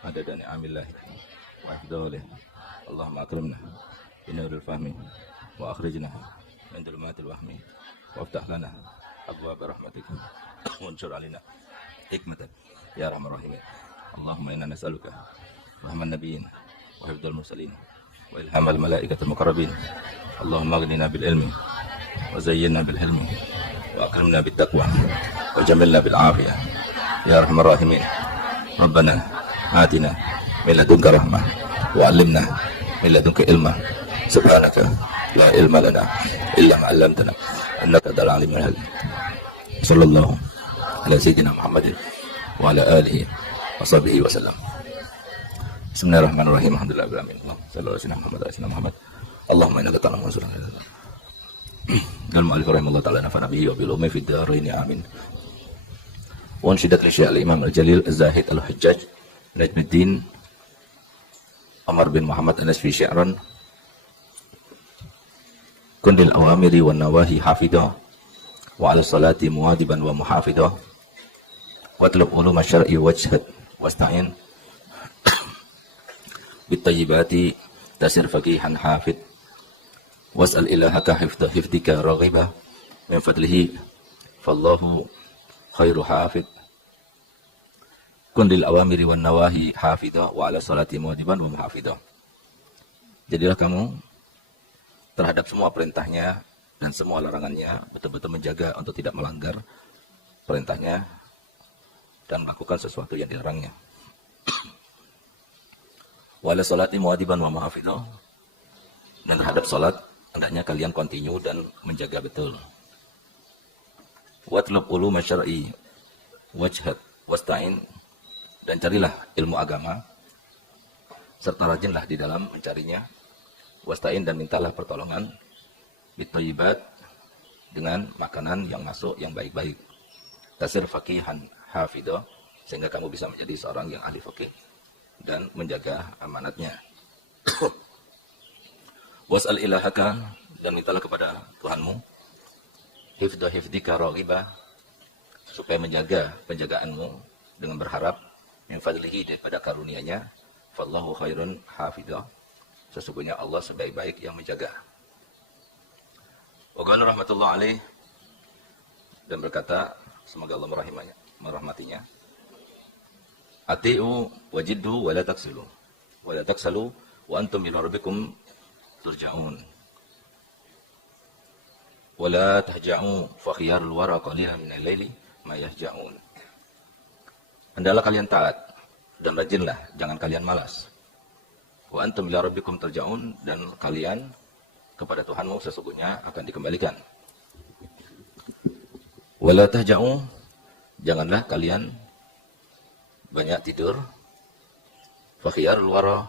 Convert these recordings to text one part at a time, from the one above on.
عدد نعم الله وأفضاله. اللهم أكرمنا بنور الفهم وأخرجنا من ظلمات الوهم وافتح لنا أبواب رحمتك وانشر علينا حكمتك يا أرحم الراحمين. اللهم إنا نسألك فهم النبيين وحفظ المرسلين وإلهام الملائكة المقربين. اللهم أغننا بالعلم وزينا بالحلم وأكرمنا بالتقوى وجملنا بالعافية يا أرحم الراحمين. ربنا آتنا من لدنك رحمة وعلمنا من لدنك علما. سبحانك لا علم لنا إلا ما علمتنا إنك أنت العليم الحكيم. صلى الله على سيدنا محمد وعلى آله وصحبه وسلم. Bismillahirrahmanirrahim. Alhamdulillahirabbil alamin. Sallallahu alaihi Muhammad. Allahumma innaka ta'lamu ma surana. Dan mu'allif rahimahullah ta'ala nafa'ana bihi wa bil ummi fid dharain amin. Wa anshidat li syekh al-imam al-jalil az-zahid al-hujjaj Najmuddin Umar bin Muhammad Anas fi syi'ran kundil awamiri wan nawahi hafidah wa 'ala salati muwadiban wa muhafidah wa talab ulum asy-syar'i wajhad wasta'in bitayyibati tasir faqihan hafid was'al ilahaka hifdika raghibah min fadlihi fallahu khairu hafid kundil awamiri wan nawahi hafidah wa ala salati muwadiban wa muhafidah. Jadilah kamu terhadap semua perintahnya dan semua larangannya betul-betul menjaga untuk tidak melanggar perintahnya dan melakukan sesuatu yang dilarangnya. Wala salati muwadiban wa muhafidah, dan terhadap salat hendaknya kalian kontinu dan menjaga betul. Watlub ulum syar'i wajhad wasta'in, dan carilah ilmu agama serta rajinlah di dalam mencarinya. Wasta'in, dan mintalah pertolongan bitayyibat, dengan makanan yang masuk yang baik-baik. Tasir faqihan hafidah, sehingga kamu bisa menjadi seorang yang ahli fikih dan menjaga amanatnya. Was'al ilahaka, dan mintalah kepada Tuhanmu hifdika raghibah, supaya menjaga penjagaanmu dengan berharap min fadlihi, daripada karunia-Nya. Fallahu khairun hafidah, sesungguhnya Allah sebaik-baik yang menjaga. Wa qala rahmatullah alaih, dan berkata semoga Allah merahmatinya, Ati'u wajiddu wa la taksilu wa la taksalu wa antum ila rabbikum turja'un wa la tahja'u fa khiyarul wara qalilan min al-laili ma yahja'un. Hendaklah kalian taat dan rajinlah, jangan kalian malas. Wa antum ila rabbikum turja'un, dan kalian kepada Tuhanmu sesungguhnya akan dikembalikan. Wa la tahja'u, janganlah kalian banyak tidur. Fakhiyarul wara,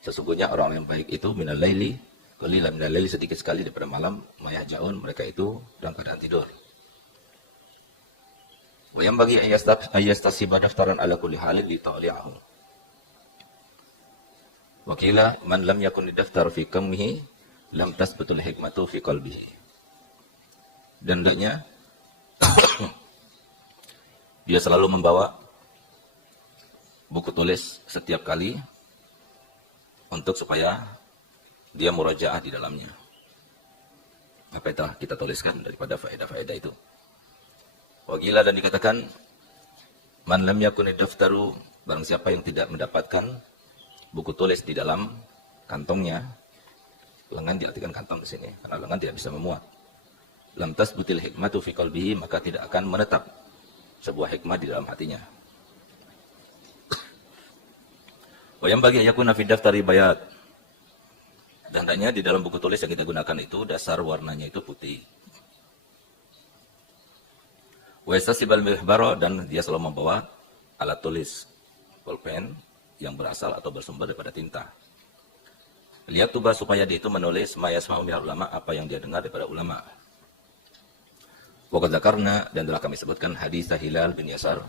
sesungguhnya orang yang baik itu minal laili qalilan minal laili, sedikit sekali daripada malam, mayahjaun, mereka itu dalam keadaan tidur. Wa yang bagi ayastasiba daftaran ala kulli halin li ta'li'ahu. Wa qila man lam yakun daftar fi kammihi lam tasbutul hikmatu fi qalbihi. Dan hendaknya dia selalu membawa buku tulis setiap kali untuk supaya dia murajaah di dalamnya. Apa itu kita tuliskan daripada faedah-faedah itu. Wagila, dan dikatakan man lam yakuni daftaru, barang siapa yang tidak mendapatkan buku tulis di dalam kantongnya. Lengan diartikan kantong di sini karena lengan tidak bisa memuat. Lam tasbutil hikmatu fi qalbihi, maka tidak akan menetap sebuah hikmah di dalam hatinya. Wa yang bagi yakuna fi daftari bayat, dan hendaknya di dalam buku tulis yang kita gunakan itu dasar warnanya itu putih. Wa yastasibal mihbara, dan dia selalu membawa alat tulis pulpen yang berasal atau bersumber daripada tinta. Lihat tuba, supaya dia itu menulis mayasma'u minal ulama, apa yang dia dengar daripada ulama. Wa qad dzakarna, dan telah kami sebutkan hadis Hilal bin Yasar,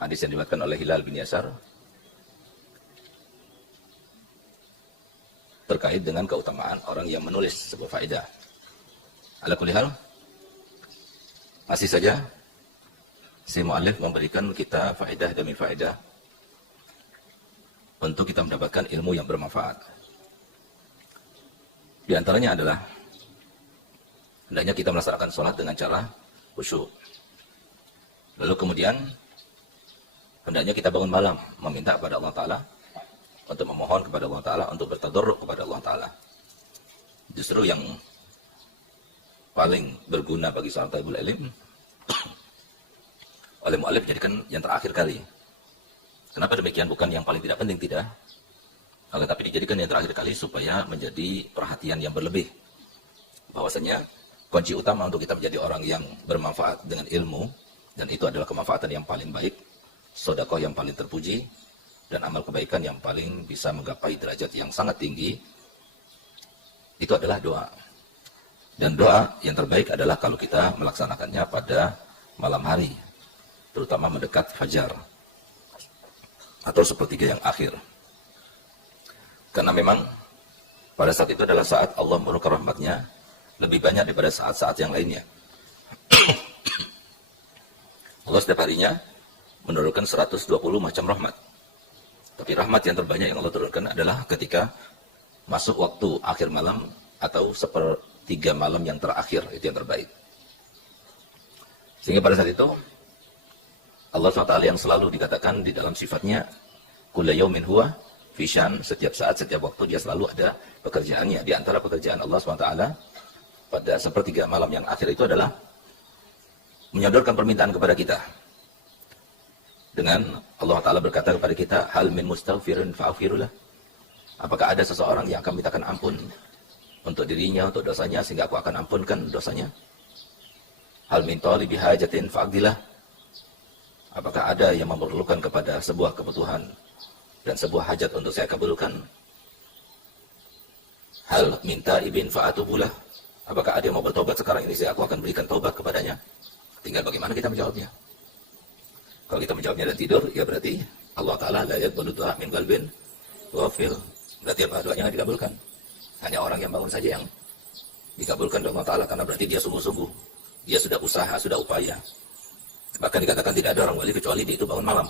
hadis yang diriwayatkan oleh Hilal bin Yasar terkait dengan keutamaan orang yang menulis sebuah faedah. Ala kulli hal, masih saja si mu'allif memberikan kita faedah demi faedah untuk kita mendapatkan ilmu yang bermanfaat. Di antaranya adalah hendaknya kita melaksanakan sholat dengan cara khusyuk. Lalu kemudian hendaknya kita bangun malam meminta kepada Allah Ta'ala, untuk memohon kepada Allah Ta'ala, untuk bertadarruk kepada Allah Ta'ala. Justru yang paling berguna bagi seorang talibul ilm oleh mu'alif jadikan yang terakhir kali. Kenapa demikian? Bukan yang paling tidak penting, tidak. Tapi dijadikan yang terakhir kali supaya menjadi perhatian yang berlebih. Bahwasanya kunci utama untuk kita menjadi orang yang bermanfaat dengan ilmu, dan itu adalah kemanfaatan yang paling baik, sedekah yang paling terpuji, dan amal kebaikan yang paling bisa menggapai derajat yang sangat tinggi, itu adalah doa. Dan doa yang terbaik adalah kalau kita melaksanakannya pada malam hari, terutama mendekat fajar atau sepertiga yang akhir. Karena memang pada saat itu adalah saat Allah menurunkan rahmatnya lebih banyak daripada saat-saat yang lainnya. Allah setiap harinya menurunkan 120 macam rahmat. Tapi rahmat yang terbanyak yang Allah turunkan adalah ketika masuk waktu akhir malam atau sepertiga malam yang terakhir, itu yang terbaik. Sehingga pada saat itu Allah SWT yang selalu dikatakan di dalam sifatnya kulla yaumin huwa fi syan, setiap saat, setiap waktu dia selalu ada pekerjaannya. Di antara pekerjaan Allah SWT pada sepertiga malam yang akhir itu adalah menyodorkan permintaan kepada kita. Dengan Allah Ta'ala berkata kepada kita, hal min mustaghfirin fa'aghfirullah. Apakah ada seseorang yang akan mintakan ampun untuk dirinya, untuk dosanya, sehingga aku akan ampunkan dosanya? Hal min talibi hajatin fa'aqdilah. Apakah ada yang memerlukan kepada sebuah kebutuhan dan sebuah hajat untuk saya kabulkan? Hal minta ibin fa'atubulah. Apakah ada yang mau bertobat sekarang ini, aku akan berikan taubat kepadanya? Tinggal bagaimana kita menjawabnya. Kalau kita menjawabnya dan tidur, ya berarti Allah Ta'ala la yaqbalu du'a min qalbin ghafil. Berarti apa? Doanya tidak dikabulkan. Hanya orang yang bangun saja yang dikabulkan oleh Allah Ta'ala, karena berarti dia sungguh-sungguh. Dia sudah usaha, sudah upaya. Bahkan dikatakan tidak ada orang wali kecuali dia itu bangun malam.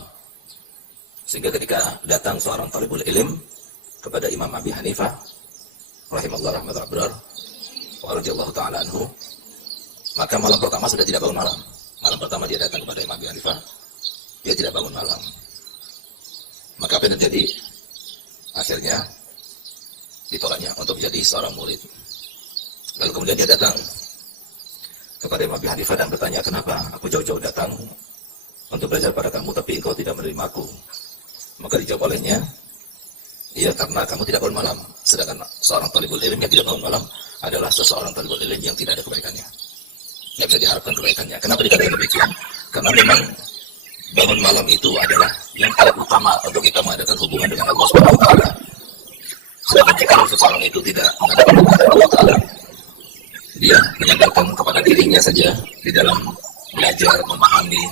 Sehingga ketika datang seorang talibul ilm kepada Imam Abi Hanifah rahimallahu rahmatul abrar wa radhiyallahu ta'ala anhu, maka malam pertama sudah tidak bangun malam. Malam pertama dia datang kepada Imam Abi Hanifah, dia tidak bangun malam. Maka apa yang terjadi? Akhirnya ditolaknya untuk menjadi seorang murid. Lalu kemudian dia datang kepada Imam Abi Hanifah dan bertanya, kenapa aku jauh-jauh datang untuk belajar pada kamu tapi engkau tidak menerima aku? Maka dijawab olehnya, iya karena kamu tidak bangun malam. Sedangkan seorang talibul ilm yang tidak bangun malam adalah seseorang talibul ilm yang tidak ada kebaikannya, tidak bisa diharapkan kebaikannya. Kenapa dikatakan demikian? Karena memang bangun malam itu adalah yang paling utama untuk kita mengadakan hubungan dengan Allah Subhanahu wa Ta'ala. Sedangkan kalau seseorang itu tidak mengadakan hubungan dengan Allah Ta'ala, dia menyandarkan kepada dirinya saja di dalam belajar, memahami,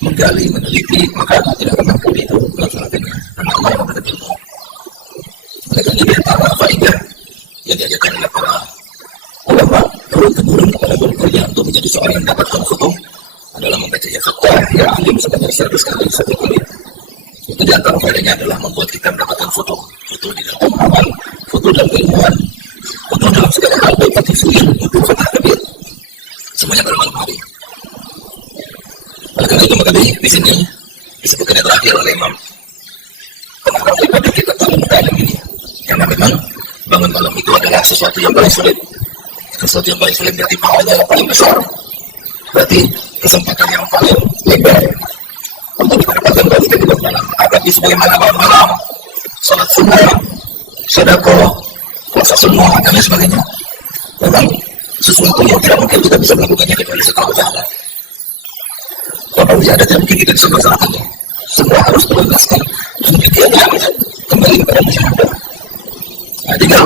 menggali, meneliti, maka tidak akan mampu itu melaksanakannya. Karena Allah yang memberikan ilmu. Oleh karena ini antara faedah yang diajarkan oleh para ulama turun-temurun kepada murid-muridnya untuk menjadi seorang yang mendapatkan futuh adalah membaca ya fatah, ya alim sebanyak 100 kali satu kali. Itu di antara faedahnya adalah membuat kita mendapatkan futuh di dalam pemahaman, futuh dalam keilmuan, futuh dalam segala hal, baik itu sendiri maupun fatah kabir, semuanya pada malam hari. Oleh karena itu maka di sini disebutkan yang terakhir oleh Imam pengarang daripada kita tahu dalam ini, karena memang bangun malam itu adalah sesuatu yang paling sulit. Sesuatu yang paling sulit berarti pahalanya yang paling besar, berarti kesempatan yang paling lebar untuk kita dapatkan kalau kita di bangun malam. Tapi sebagaimana bangun malam, salat sunnah, sedekah, puasa semua dan lain sebagainya, memang sesuatu yang tidak mungkin kita bisa melakukannya kecuali setelah berjalan. Kalau berjalan tidak mungkin kita bisa melaksanakannya. Semua harus terlandaskan dan demikiannya kembali kepada masyarakat. Nah, tinggal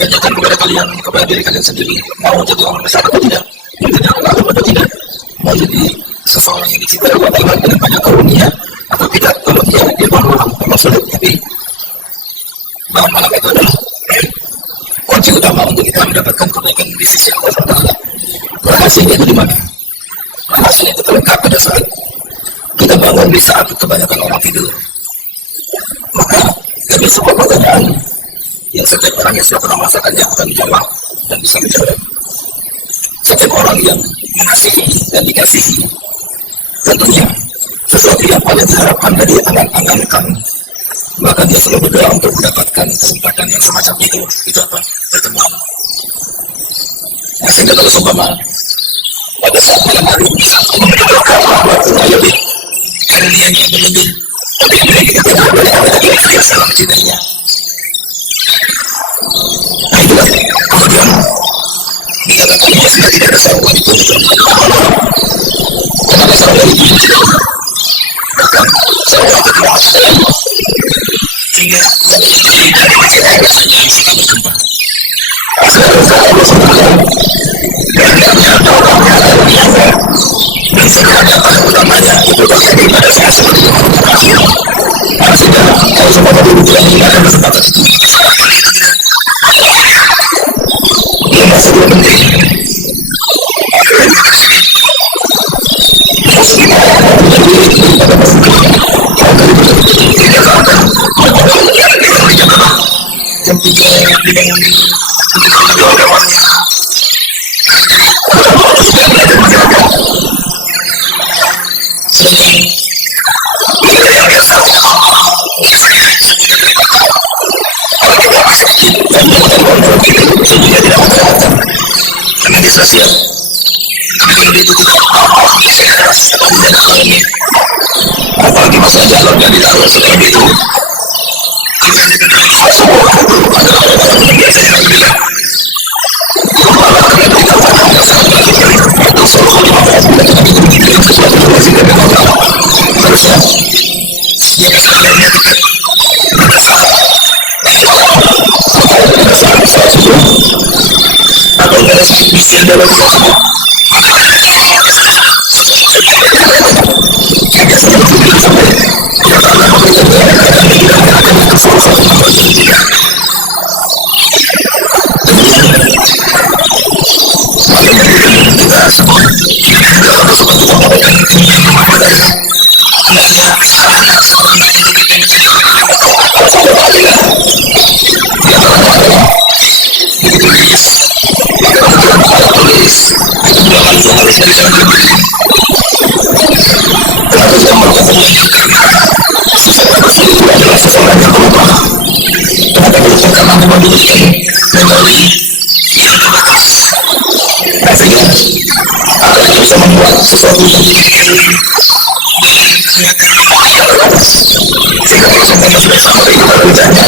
tanyakan kepada kalian, kepada diri kalian sendiri, mau jadi orang besar atau tidak, mau jadi orang alim atau tidak, mau jadi seseorang yang dicintai Allah Ta'ala dengan banyak karunia atau tidak. Kalau dia bangun malam memang sulit, tapi bangun malam itu adalah kunci utama untuk kita mendapatkan kebaikan di sisi Allah Ta'ala. Rahasianya itu di mana? Rahasianya itu terletak pada saat kita bangun di saat kebanyakan orang tidur. Maka sebuah pertanyaan yang setiap orang yang sudah pernah merasakannya akan menjawab dan bisa menjawab. Setiap orang yang mengasihi dan dikasihi, tentunya sesuatu yang paling diharapkan dari angan-angan kamu. Bahkan dia selalu berdoa untuk mendapatkan kesempatan yang semacam itu. Itu apa? Bertemu. Nah, sehingga kalau seumpama pada saat malam hari bisa menunjukkan bahwa lebih karunianya berlebih, tapi kemudian kita tidak boleh kita salah mencintainya. Nah itulah kemudian dikatakan bahwa sudah tidak ada seorang wanita kenapa seorang wanita itu bahkan seorang wanita tidak masuk dalam sehingga tidak ada mencintai rasanya suka berjumpa. Sekarang Allah SWT dan dan sebenarnya paling utamanya itu terjadi pada saat seperti yang terakhir. Sehingga Allah SWT tidak menggunakan kesempatan itu dia masih penting. Yang tiga dibangun untuk kedua kawannya. Karena dia sosial. Kalau dia itu apalagi masa jalan yang ditaruh seperti itu. Bisa membuat sesuatu yang sehingga kalau semuanya sudah sampai itu berbedanya